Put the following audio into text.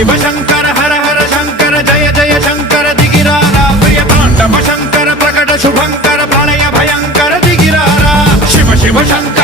शिव शंकर हर हर शंकर जय जय शंकर दिगिरारा प्रिय तांडव शंकर प्रकट शुभंकर प्रलय भयंकर दिगिरारा शिव शिव शंकर